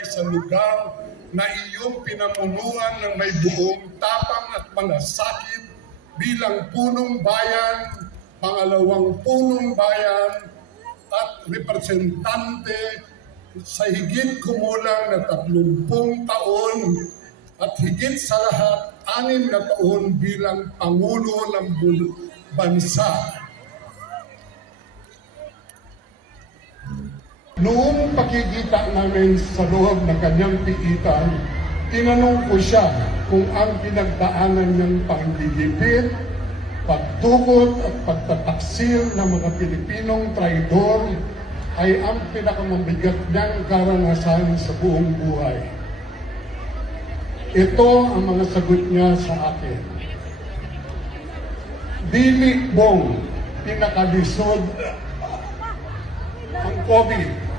buhay sa lugar na iyong pinamunuan ng may buong tapang at malasakit bilang punong bayan, pangalawang punong bayan at representante sa higit kumulang na 30 taon at higit sa lahat 6 na taon bilang Pangulo ng bansa. Noong pakikita namin sa loob ng kanyang piitan, tinanong ko siya kung ang pinagdaanan niyang panggigipit, pagtukot at pagtataksil ng mga Pilipinong traidor ay ang pinakamabigat niyang karanasan sa buong buhay. Ito ang mga sagot niya sa akin. Dili bong pinakalisod ang COVID.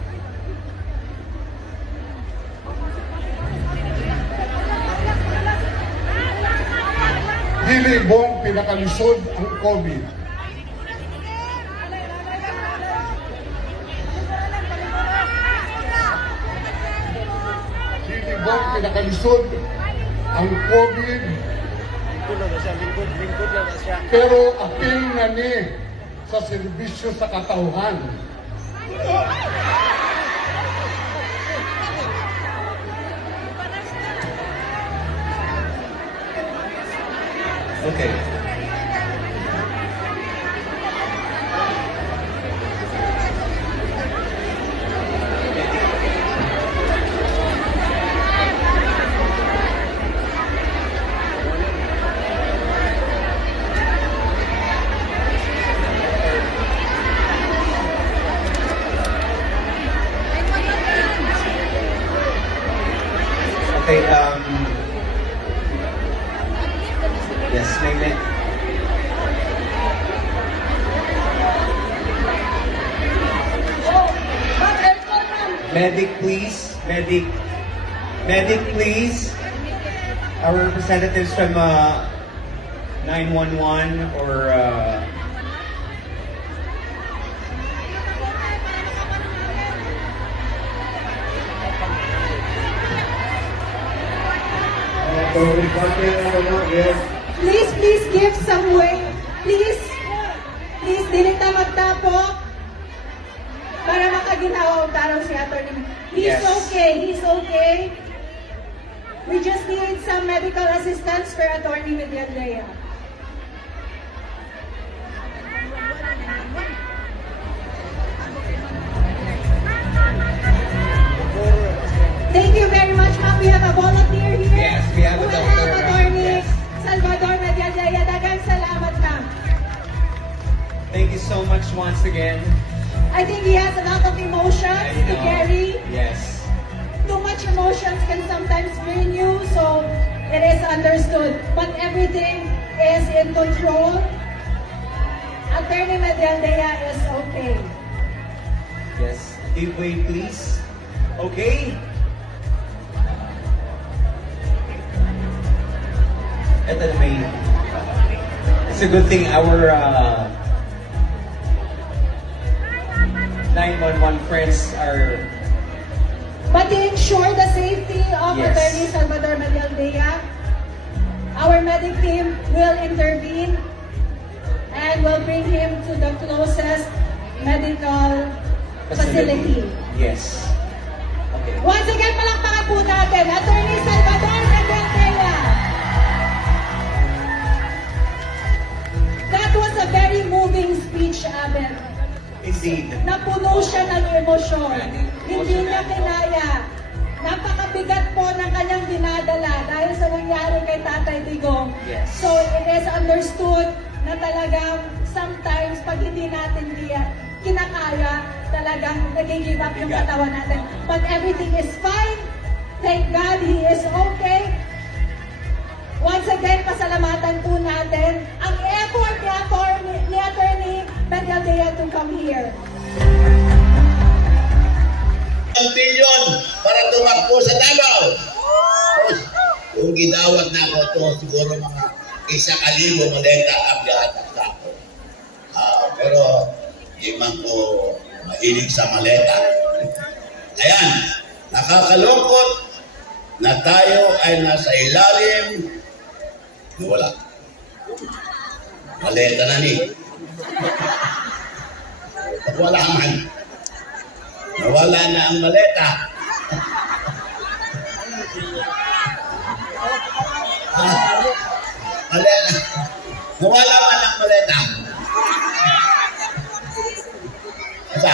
Dili bong pinakalisod ang COVID. Dili bong pinakalisod ang COVID. Pero apil na ni sa serbisyo sa katauhan. Okay. Okay, yes, may. Medic, please. Medic. Medic, please. Our representatives from 911 or Please give some way. Please, dili ta magtapo para makaginawa ang tarong si Atty. He's Yes. okay. We just need some medical assistance for Atty. Medialdea. Thank you very much, ma'am. We have a volunteer here. Yes, we have a Who will doctor, help Atty. yes. Salvador Medialdea. Daghang salamat, ma'am. Thank you so much once again. I think he has a lot of emotions to carry. Yes. Too much emotions can sometimes drain you, so it is understood. But everything is in control. Atty. Medialdea is okay. Yes. Give way, please. Okay. Ito na may... It's a good thing our 911 friends are... But to ensure the safety of Yes. Atty. Salvador Medialdea, our medic team will intervene and will bring him to the closest medical facility. Yes. Okay. Once again, palakpakan po natin, Atty. Salvador Medialdea. That was a very moving speech, Abel. Indeed. Napuno siya ng emosyon. Hindi niya kinaya. Napakabigat po ng kanyang dinadala dahil sa nangyari kay Tatay Digong. Yes. So it is understood na talagang sometimes pag hindi natin kinakaya, talagang nag-give up yung katawan natin. But everything is fine. Thank God he is okay. Once again, pasalamatan po natin ang effort ni Atty. Medialdea to come here. Ang bilyon para tumakbo sa Davao. Kung gidawat na ako to, siguro mga 1,000 maleta ang gahatak na ako. Pero, di man ko mahilig sa maleta. Ayan, Nakakalungkot na tayo ay nasa ilalim. Wala. Maleta na ni. Wala man. Nawala na ang maleta. Maleta. Nawala man ang maleta. Asa?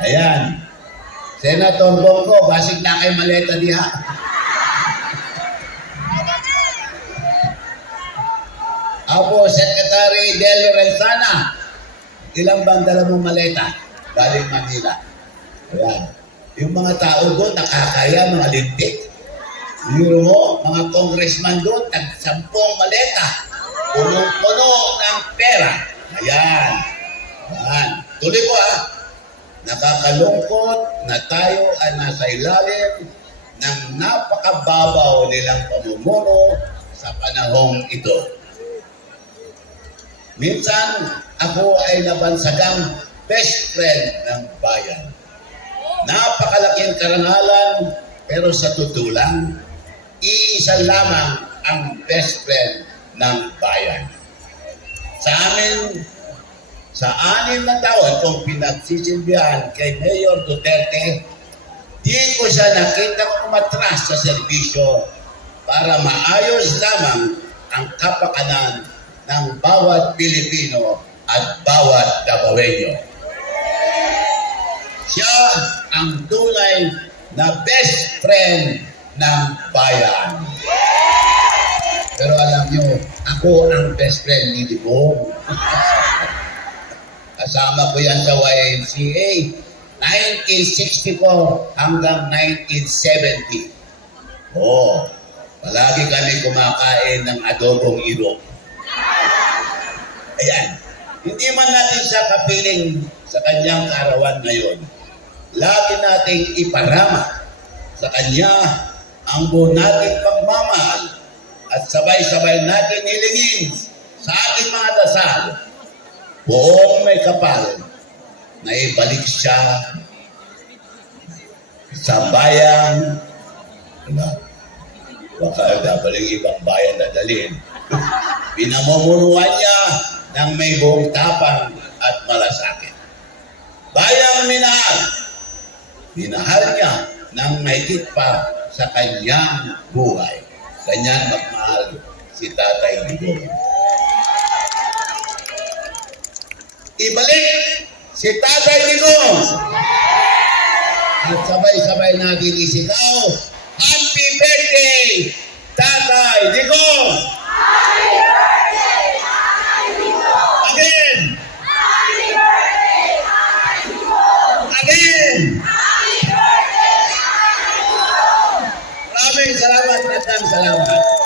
Ayan. Senator Bongo, basig na kay maleta diha. Apo, Secretary Del Lorenzana, ilang bang dala mong maleta? Galing Manila. Ayan. Yung mga tao doon, nakakaya, mga lintik. Yung mga congressman doon, tag-10 maleta. Punong-puno ng pera. Ayan. Ayan. Tuloy ko ha. Nakakalungkot na tayo ay nasa ilalim ng napakababaw nilang pamumuno sa panahong ito. Minsan, ako ay nabansagang best friend ng bayan. Napakalaking karangalan, pero sa totoo lang, iisa lamang ang best friend ng bayan. Sa amin, sa 6 na taon kong pinagsisilbihan kay Mayor Duterte, di ko siya nakitang umatras sa serbisyo para maayos lamang ang kapakanan ng bawat Pilipino at bawat Dabawenyo. Siya ang tunay na best friend ng bayan. Pero alam nyo, ako ang best friend ni Digong. Kasama ko yan sa YMCA, 1964 hanggang 1970. Oh, palagi kami kumakain ng adobong iro. Ayan, hindi man natin siya kapiling sa kanyang kaarawan ngayon. Lagi nating iparama sa kanya ang buo nating pagmamahal at sabay-sabay natin hilingin sa ating mga dasal. Buong may kapal na ibalik siya sa bayan. Baka dapat ibang bayan na dalhin. Pinamumunuan niya ng may buong tapang at malasakit. Bayang minahal. Minahal niya ng mahigit pa sa kanyang buhay. Kanyang magmahal si Tatay Digong. Ibalik si Tatay Digong. At sabay-sabay natin isigaw, Happy Birthday, Tatay Digong! Happy birthday, Tatay Digong! Again! Happy birthday, Tatay Digong! Again! Happy birthday, Tatay Digong! Maraming salamat.